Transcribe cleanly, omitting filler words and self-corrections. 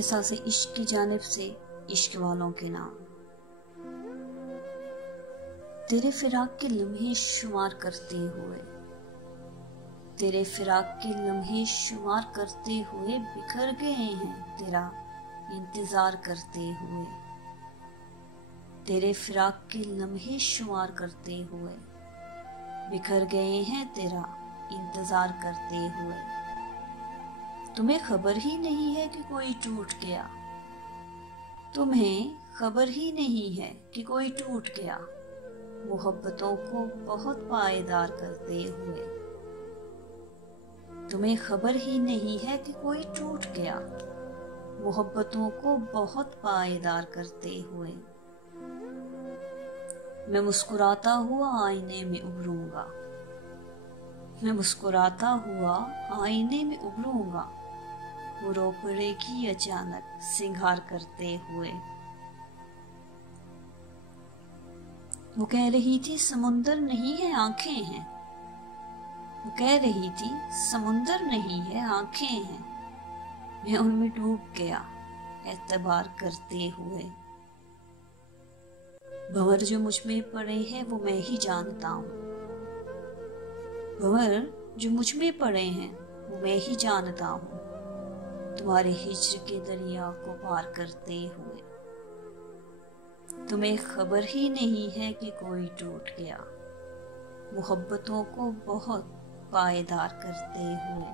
एहसास इश्क की जानिब से इश्क वालों के नाम। तेरे फिराक के लम्हे शुमार करते हुए, तेरे फिराक के लम्हे शुमार करते हुए बिखर गए हैं तेरा इंतजार करते हुए। तेरे फिराक के लम्हे शुमार करते हुए बिखर गए हैं तेरा इंतजार करते हुए। तुम्हें खबर ही नहीं है कि कोई टूट गया, तुम्हें खबर ही नहीं है कि कोई टूट गया, मोहब्बतों को बहुत पायदार करते हुए। तुम्हें खबर ही नहीं है कि कोई टूट गया, मोहब्बतों को बहुत पायदार करते हुए। मैं मुस्कुराता हुआ आईने में उभरूंगा, मैं मुस्कुराता हुआ आईने में उभरूंगा, वो रो पड़ेगी अचानक सिंगार करते हुए। वो कह रही थी समुंदर नहीं है आंखें हैं, वो कह रही थी समुंदर नहीं है आंखें हैं, मैं उनमें डूब गया एतबार करते हुए। भंवर जो मुझ में पड़े हैं वो मैं ही जानता हूँ, भंवर जो मुझ में पड़े हैं वो मैं ही जानता हूँ, तुम्हारे हिज्र के दरिया को पार करते हुए। तुम्हें खबर ही नहीं है कि कोई टूट गया, मोहब्बतों को बहुत पायदार करते हुए।